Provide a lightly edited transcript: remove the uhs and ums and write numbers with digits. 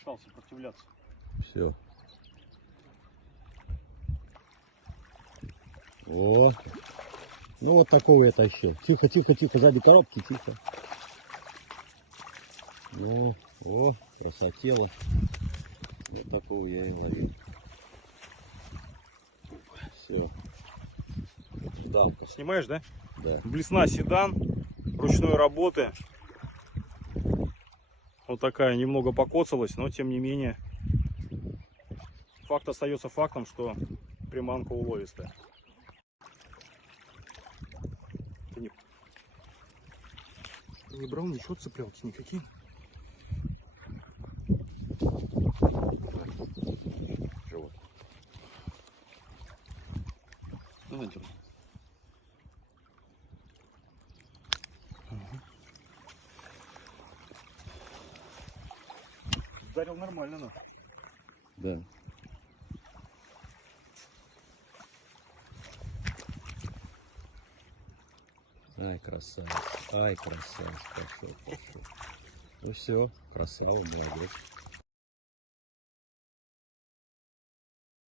мешал сопротивляться. Все. О, ну вот такого я тащил. Тихо, тихо, тихо, сзади коробки, тихо. Ну, о, красотело. Вот такого я и ловил. Все. Да. Снимаешь, да? Да. Блесна седан, ручной работы. Вот такая, немного покоцалась, но тем не менее. Факт остается фактом, что приманка уловистая. Ты не брал ничего, цеплялки никакие? Живот. Давай, держи. Ударил нормально, но. Да. Ай, красавец. Ай, красавец. Пошел, пошел. Ну все, красава, молодец.